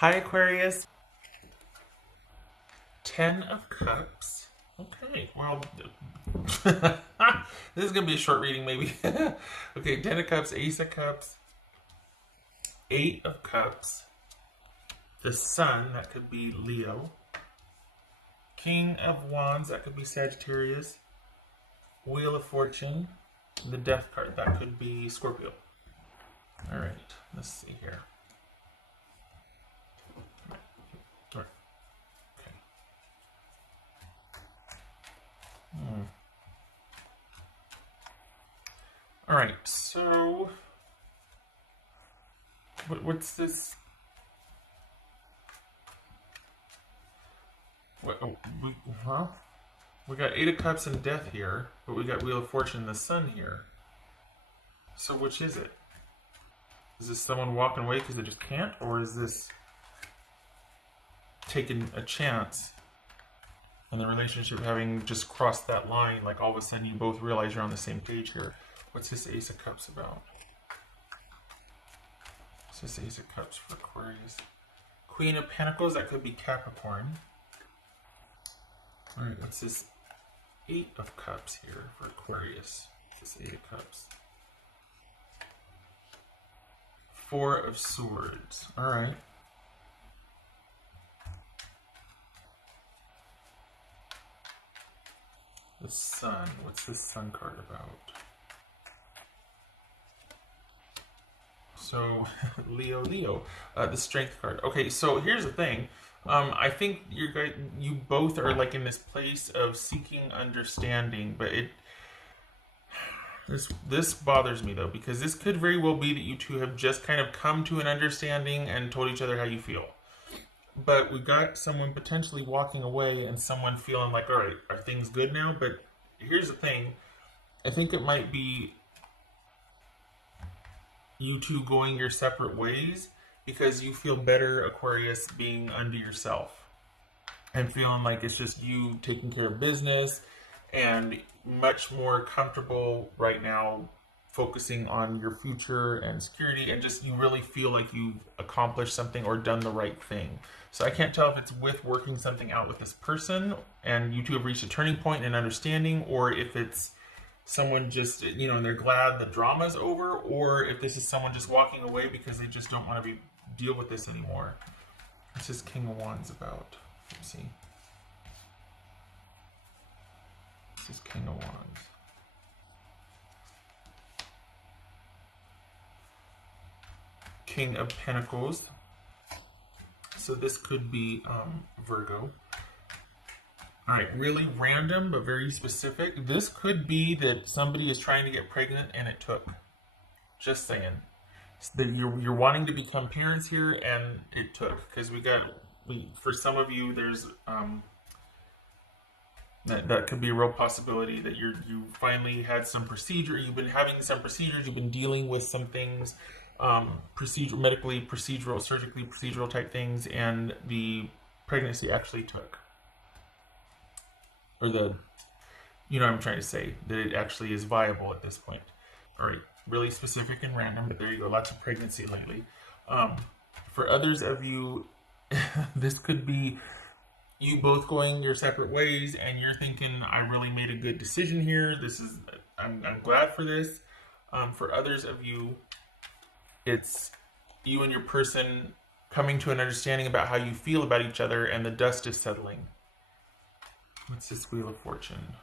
Hi, Aquarius. 10 of Cups. Okay, well, this is going to be a short reading, maybe. Okay, 10 of Cups, Ace of Cups, 8 of Cups, the Sun, that could be Leo, King of Wands, that could be Sagittarius, Wheel of Fortune, the Death card, that could be Scorpio. All right, let's see here. All right. Okay. All right, so what's this? We got 8 of Cups and Death here, but we got Wheel of Fortune and the Sun here. So which is it? Is this someone walking away because they just can't, or is this taking a chance and the relationship having just crossed that line, like all of a sudden you both realize you're on the same page here? What's this Ace of Cups about? What's this Ace of Cups for Aquarius? Queen of Pentacles, that could be Capricorn. Alright, what's this 8 of Cups here for Aquarius? This 8 of Cups. 4 of Swords. Alright. The Sun. What's this Sun card about? So, Leo. The Strength card. Okay, so here's the thing. I think you both are like in this place of seeking understanding, but this bothers me though, because this could very well be that you two have just kind of come to an understanding and told each other how you feel. But we got someone potentially walking away and someone feeling like, all right, are things good now? But here's the thing. I think it might be you two going your separate ways because you feel better, Aquarius, being unto yourself and feeling like it's just you taking care of business and much more comfortable right now focusing on your future and security, and just you really feel like you've accomplished something or done the right thing. So I can't tell if it's with working something out with this person and you two have reached a turning point in understanding, or if it's someone just, and they're glad the drama's over, or if this is someone just walking away because they just don't want to deal with this anymore. What's this King of Wands about? Let's see. This is King of Wands. King of Pentacles. So this could be Virgo. Alright, really random but very specific. This could be that somebody is trying to get pregnant and it took. Just saying. That you're wanting to become parents here and it took. Because for some of you, there's that could be a real possibility that you finally had some procedure. You've been having some procedures. You've been dealing with some things, medically procedural, surgically procedural type things, and the pregnancy actually took. Or what I'm trying to say, that it actually is viable at this point. All right, really specific and random, but there you go. Lots of pregnancy lately. For others of you, this could be you both going your separate ways, and you're thinking, I really made a good decision here. I'm glad for this. For others of you, it's you and your person coming to an understanding about how you feel about each other, and the dust is settling. What's this Wheel of Fortune?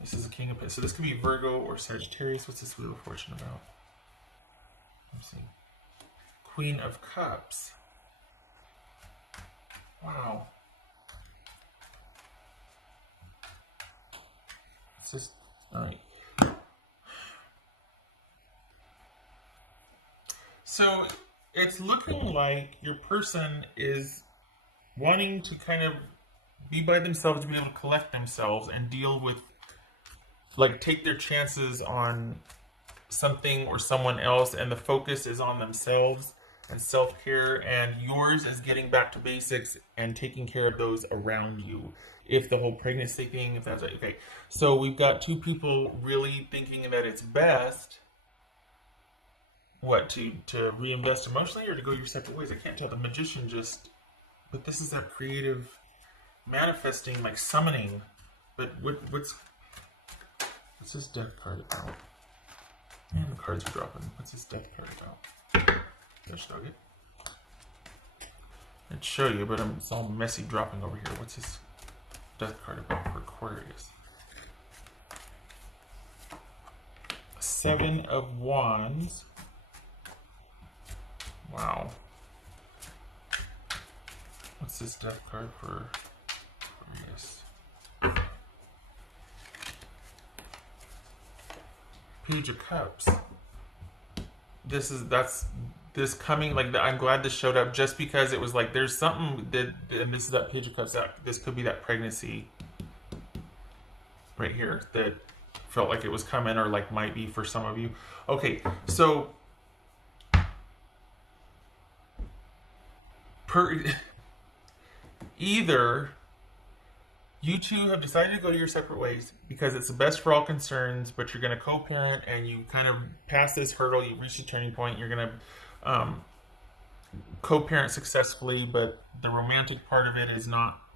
This is a King of Pentacles. So this could be Virgo or Sagittarius. What's this Wheel of Fortune about? Let's see. Queen of Cups. Wow. It's just, all right. So it's looking like your person is wanting to kind of be by themselves, to be able to collect themselves and deal with, take their chances on something or someone else, and the focus is on themselves and self-care, and yours is getting back to basics and taking care of those around you. If the whole pregnancy thing, if that's okay. So we've got two people really thinking that it's best What, to reinvest emotionally or to go your separate ways? I can't tell. The magician just, but this is that creative manifesting, like summoning. But what's this death card about? And the cards are dropping. What's this death card about? Gosh dog it. I'd show you, but it's all messy dropping over here. What's this death card about for Aquarius? Seven of Wands. Wow. What's this death card for Aquarius? Page of Cups. This coming, like, I'm glad this showed up just because it was like there's something that, and this is that Page of Cups, that this could be that pregnancy right here that felt like it was coming, or like might be for some of you. Okay, so either you two have decided to go your separate ways because it's the best for all concerns, but you're going to co-parent and you kind of pass this hurdle, you reach the turning point, you're going to co-parent successfully, but the romantic part of it is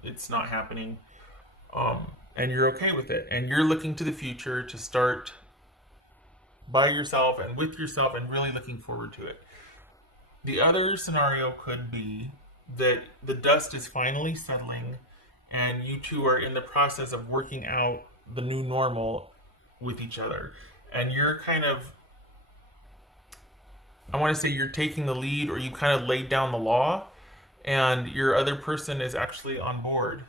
it's not happening. And you're okay with it. And you're looking to the future to start by yourself and with yourself and really looking forward to it. The other scenario could be that the dust is finally settling and you two are in the process of working out the new normal with each other. And you're kind of, I want to say you're taking the lead, or you kind of laid down the law, and your other person is actually on board.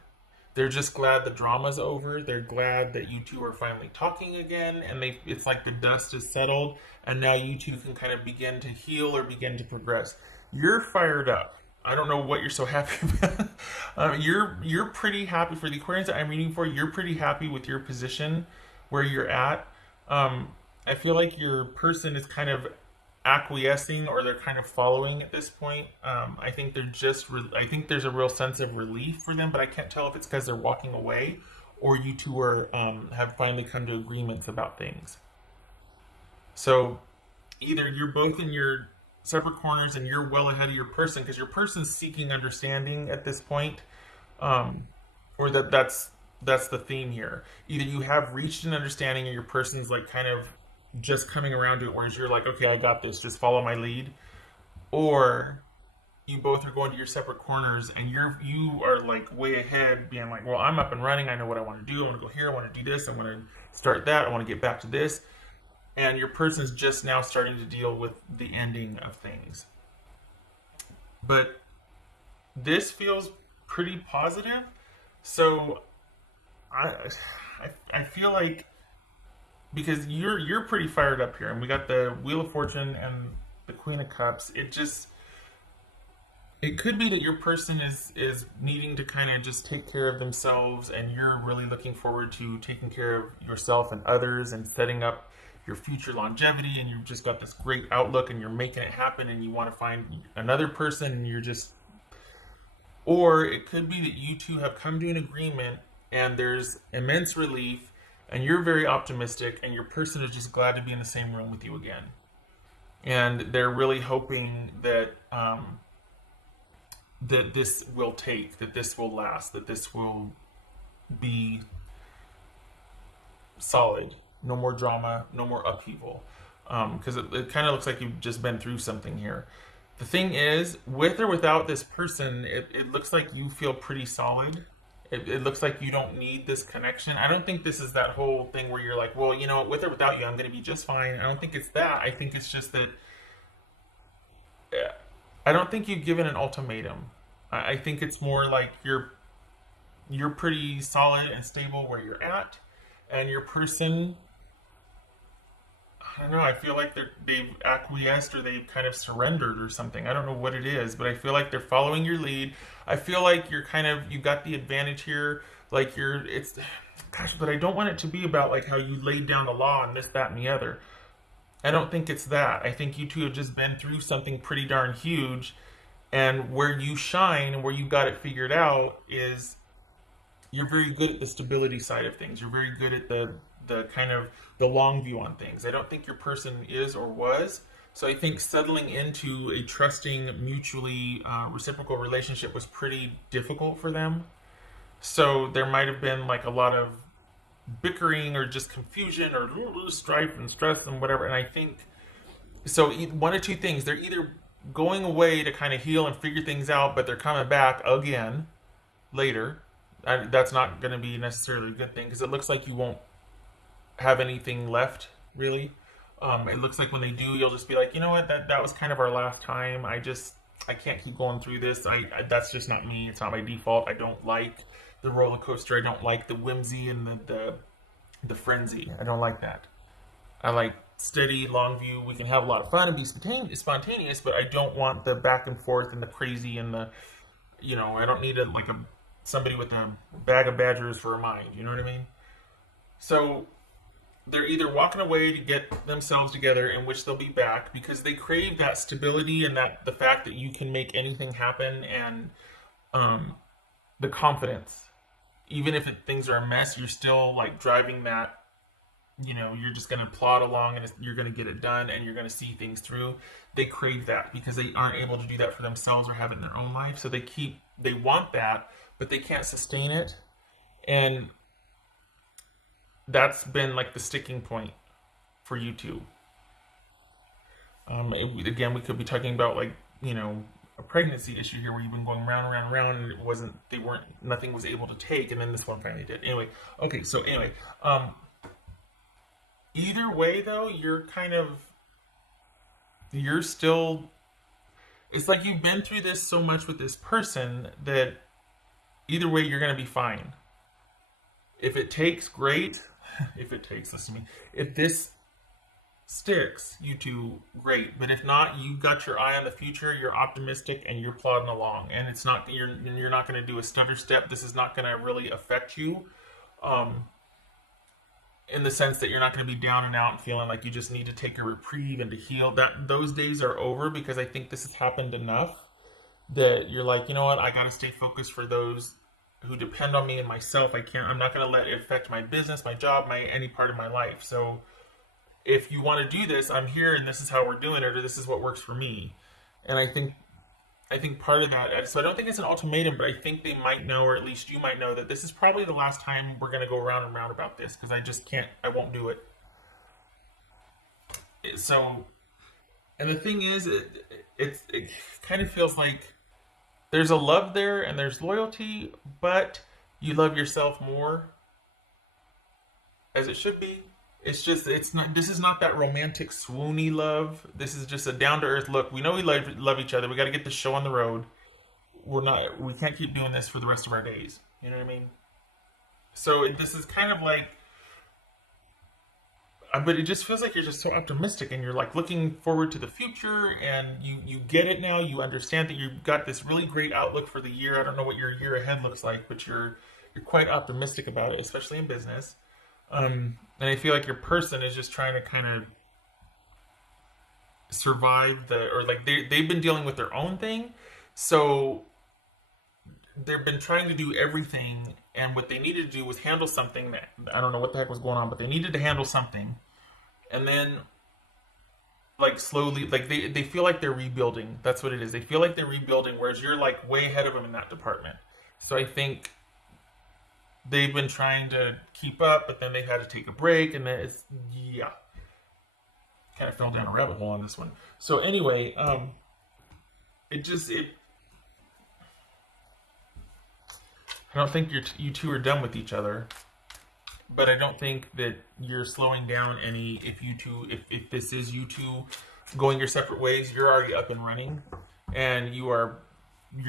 They're just glad the drama's over. They're glad that you two are finally talking again, and it's like the dust is settled, and now you two can kind of begin to heal or begin to progress. You're fired up. I don't know what you're so happy about. You're pretty happy for the Aquarians that I'm reading for. You're pretty happy with your position where you're at. I feel like your person is kind of acquiescing, or they're kind of following at this point. I think I think there's a real sense of relief for them, but I can't tell if it's because they're walking away or you two are have finally come to agreements about things. So either you're both in your separate corners and you're well ahead of your person because your person's seeking understanding at this point, or that's the theme here. Either you have reached an understanding or your person's like kind of just coming around to it, whereas you're like, okay, I got this, just follow my lead. Or you both are going to your separate corners and you are like way ahead, being like, well, I'm up and running, I know what I want to do, I want to go here, I want to do this, I want to start that, I want to get back to this. And your person's just now starting to deal with the ending of things. But this feels pretty positive. So I feel like, because you're pretty fired up here, and we got the Wheel of Fortune and the Queen of Cups. It could be that your person is needing to kind of just take care of themselves, and you're really looking forward to taking care of yourself and others and setting up your future longevity, and you've just got this great outlook and you're making it happen, and you want to find another person, and you're just, or it could be that you two have come to an agreement and there's immense relief and you're very optimistic and your person is just glad to be in the same room with you again. And they're really hoping that that this will take, that this will last, that this will be solid. No more drama, no more upheaval. Because it kind of looks like you've just been through something here. The thing is, with or without this person, it looks like you feel pretty solid. It looks like you don't need this connection. I don't think this is that whole thing where you're like, well, you know, with or without you, I'm going to be just fine. I don't think it's that. I think it's just that I don't think you've given an ultimatum. I think it's more like you're pretty solid and stable where you're at, and your person, I don't know, I feel like they've acquiesced or they've kind of surrendered or something. I don't know what it is, but I feel like they're following your lead. I feel like you got the advantage here. Like but I don't want it to be about like how you laid down the law and this, that, and the other. I don't think it's that. I think you two have just been through something pretty darn huge, and where you shine and where you got it figured out is you're very good at the stability side of things. You're very good at the kind of the long view on things. I don't think your person is or was. So I think settling into a trusting, mutually reciprocal relationship was pretty difficult for them. So there might have been like a lot of bickering or just confusion or strife and stress and whatever. And I think so. One of two things: they're either going away to kind of heal and figure things out, but they're coming back again later. That's not going to be necessarily a good thing because it looks like you won't have anything left really. It looks like when they do, you'll just be like, you know what, that was kind of our last time. I can't keep going through this. I that's just not me. It's not my default. I don't like the roller coaster. I don't like the whimsy and the frenzy. I don't like that. I like steady, long view. We can have a lot of fun and be spontaneous, but I don't want the back and forth and the crazy and the, I don't need a somebody with a bag of badgers for a mind. You know what I mean? So they're either walking away to get themselves together, in which they'll be back because they crave that stability and that the fact that you can make anything happen, and the confidence. Even if things are a mess, you're still like driving that. You're just going to plod along and you're going to get it done and you're going to see things through. They crave that because they aren't able to do that for themselves or have it in their own life. So they want that, but they can't sustain it. And that's been like the sticking point for you two. Again, we could be talking about like, a pregnancy issue here where you've been going round and round and round and nothing was able to take, and then this one finally did. Anyway, okay, so anyway, either way though, you're still, it's like you've been through this so much with this person that either way you're going to be fine. If it takes, great. If it takes, listen to me. If this sticks, you two, great. But if not, you got your eye on the future. You're optimistic and you're plodding along. And it's not you're not going to do a stutter step. This is not going to really affect you, in the sense that you're not going to be down and out and feeling like you just need to take a reprieve and to heal. Those days are over because I think this has happened enough that you're like, you know what, I got to stay focused for those who depend on me and myself. I'm not going to let it affect my business, my job, any part of my life. So if you want to do this, I'm here and this is how we're doing it, or this is what works for me. And I think part of that, so I don't think it's an ultimatum, but I think they might know, or at least you might know, that this is probably the last time we're going to go round and round about this because I won't do it. So, and the thing is, it kind of feels like there's a love there and there's loyalty, but you love yourself more, as it should be. This is not that romantic swoony love. This is just a down to earth look. We know we love each other. We got to get this show on the road. We can't keep doing this for the rest of our days. You know what I mean? So this is kind of like, but it just feels like you're just so optimistic and you're like looking forward to the future, and you get it now. You understand that you've got this really great outlook for the year. I don't know what your year ahead looks like, but you're quite optimistic about it, especially in business. And I feel like your person is just trying to kind of survive they've been dealing with their own thing. So they've been trying to do everything, and what they needed to do was handle something that, I don't know what the heck was going on, but they needed to handle something. And then like slowly, like they feel like they're rebuilding. That's what it is. They feel like they're rebuilding, whereas you're like way ahead of them in that department. So I think they've been trying to keep up, but then they had to take a break, and then kind of fell down a rabbit hole on this one. So anyway, I don't think you two are done with each other, but I don't think that you're slowing down any. If this is you two going your separate ways, you're already up and running, and you're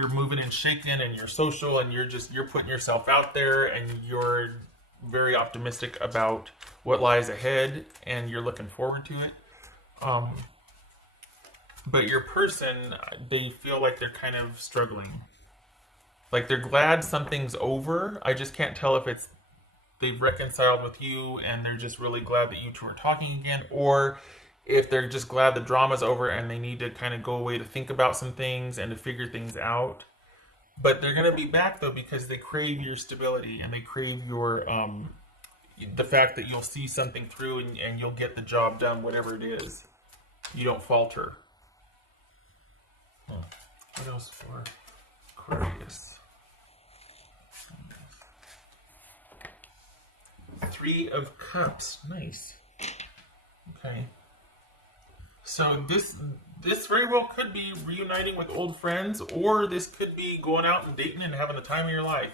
moving and shaking, and you're social, and you're putting yourself out there, and you're very optimistic about what lies ahead, and you're looking forward to it. But your person, they feel like they're kind of struggling. Like they're glad something's over. I just can't tell if they've reconciled with you and they're just really glad that you two are talking again, or if they're just glad the drama's over and they need to kind of go away to think about some things and to figure things out. But they're going to be back though, because they crave your stability and they crave your the fact that you'll see something through and you'll get the job done, whatever it is. You don't falter. What else for Aquarius? 3 of Cups. Nice. Okay. So this very well could be reuniting with old friends, or this could be going out and dating and having the time of your life.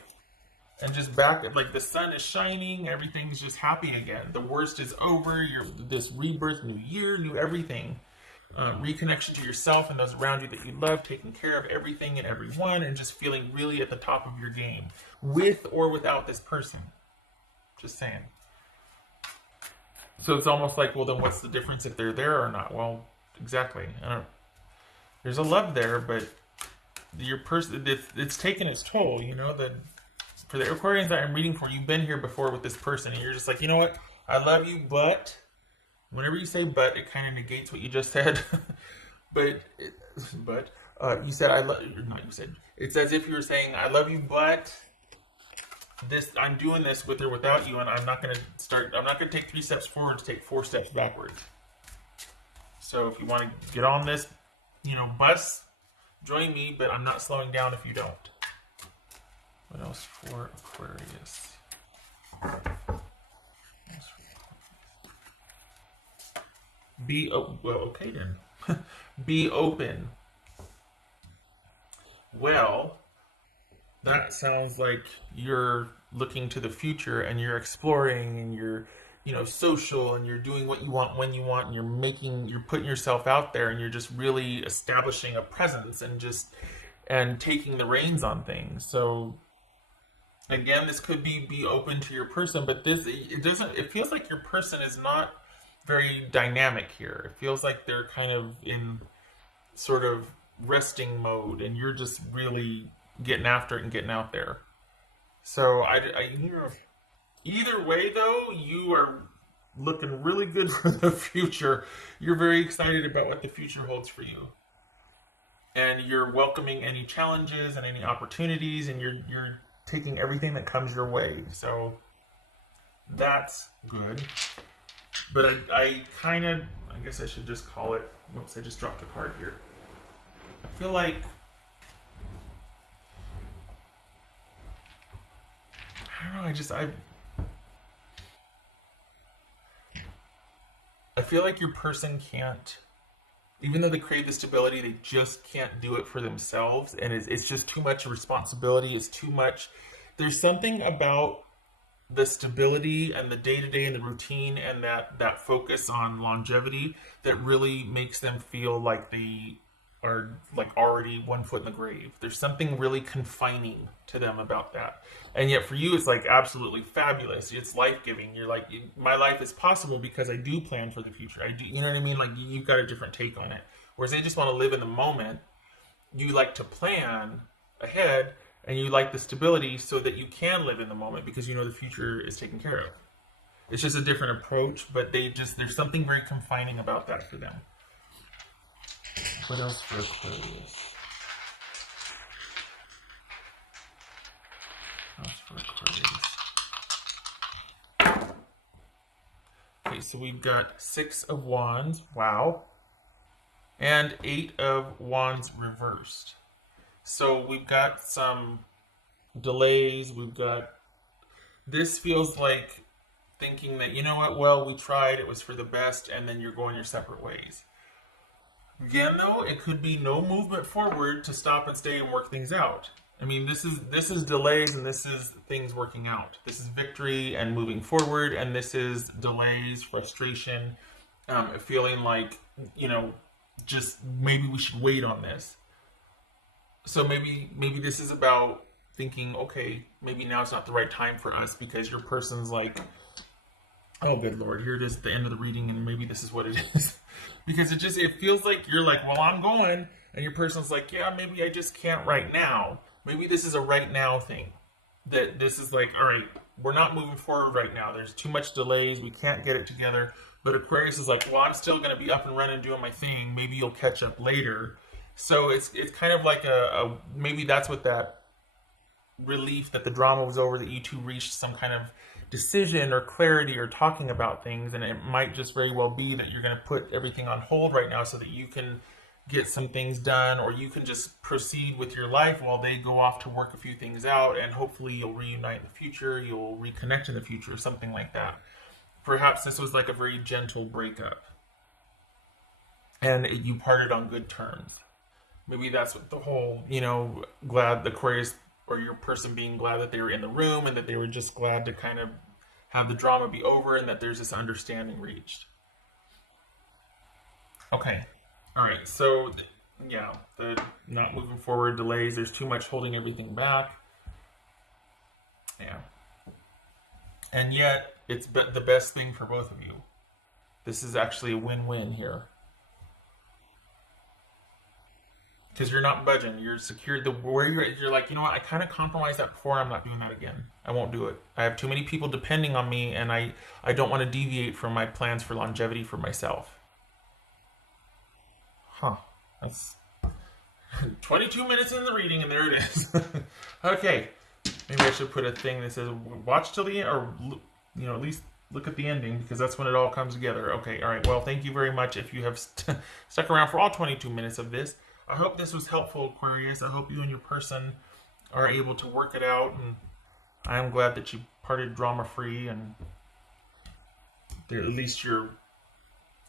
And just back, like the sun is shining, everything's just happy again. The worst is over. You're this rebirth, new year, new everything. Reconnection to yourself and those around you that you love, taking care of everything and everyone, and just feeling really at the top of your game, with or without this person. Just saying. So it's almost like, well, then what's the difference if they're there or not? Well, exactly. There's a love there, but your person, it's taken its toll. You know, for the Aquarians that I'm reading for, you've been here before with this person, and you're just like, you know what? I love you, but whenever you say "but," it kind of negates what you just said. but you said I love, or not you said. It's as if you were saying, "I love you, but I'm doing this with or without you, and I'm not going to take 3 steps forward to take 4 steps backwards." So if you want to get on this, bus, join me, but I'm not slowing down if you don't. What else for Aquarius? Okay then. Be open. Well, that sounds like you're looking to the future and you're exploring and you're, social, and you're doing what you want when you want, and you're putting yourself out there, and you're just really establishing a presence and taking the reins on things. So again, this could be open to your person, but it feels like your person is not very dynamic here. It feels like they're kind of in sort of resting mode, and you're just really getting after it and getting out there. So either way, though, you are looking really good for the future. You're very excited about what the future holds for you, and you're welcoming any challenges and any opportunities, and you're taking everything that comes your way. So that's good. But I guess I should just call it. Whoops! I just dropped a card here. I feel like I don't know. I feel like your person can't, even though they crave the stability, they just can't do it for themselves, and it's just too much responsibility. It's too much. There's something about the stability and the day-to-day and the routine and that focus on longevity that really makes them feel like they are like already 1 foot in the grave. There's something really confining to them about that. And yet for you, it's like absolutely fabulous. It's life-giving. You're like, my life is possible because I do plan for the future. I do, you know what I mean? Like, you've got a different take on it. Whereas they just want to live in the moment. You like to plan ahead, and you like the stability so that you can live in the moment because you know the future is taken care of. It's just a different approach, but there's something very confining about that for them. What else for Aquarius? Okay, so we've got 6 of Wands. Wow. And 8 of Wands reversed. So we've got some delays. This feels like thinking that, you know what, well, we tried, it was for the best, and then you're going your separate ways. Again, though, it could be no movement forward to stop and stay and work things out. I mean, this is delays, and this is things working out. This is victory and moving forward, and this is delays, frustration, feeling like, just maybe we should wait on this. So maybe this is about thinking, okay, maybe now it's not the right time for us because your person's like, oh, good Lord, here it is at the end of the reading, and maybe this is what it is. Because it feels like you're like, well, I'm going, and your person's like, yeah, maybe I just can't right now. Maybe this is a right now thing. That this is like, all right, we're not moving forward right now. There's too much delays. We can't get it together. But Aquarius is like, well, I'm still going to be up and running doing my thing. Maybe you'll catch up later. So it's kind of like maybe that's what that relief that the drama was over, that you two reached some kind of decision or clarity or talking about things, and it might just very well be that you're going to put everything on hold right now so that you can get some things done, or you can just proceed with your life while they go off to work a few things out, and hopefully you'll reunite in the future, you'll reconnect in the future, something like that. Perhaps this was like a very gentle breakup and you parted on good terms. Maybe that's what the whole, glad the Aquarius or your person being glad that they were in the room and that they were just glad to kind of have the drama be over and that there's this understanding reached. Okay. All right. So, yeah, the not moving forward, delays, there's too much holding everything back. Yeah. And yet, it's the best thing for both of you. This is actually a win-win here. Because you're not budging. You're secured. Where you're like, you know what? I kind of compromised that before. I'm not doing that again. I won't do it. I have too many people depending on me, and I don't want to deviate from my plans for longevity for myself. Huh? That's 22 minutes in the reading, and there it is. Okay. Maybe I should put a thing that says watch till the end, or at least look at the ending, because that's when it all comes together. Okay. All right. Well, thank you very much if you have stuck around for all 22 minutes of this. I hope this was helpful, Aquarius. I hope you and your person are able to work it out, and I am glad that you parted drama-free, and at least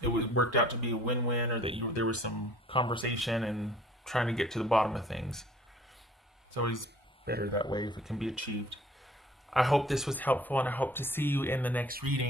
it was worked out to be a win-win, or that there was some conversation and trying to get to the bottom of things. It's always better that way if it can be achieved. I hope this was helpful, and I hope to see you in the next reading.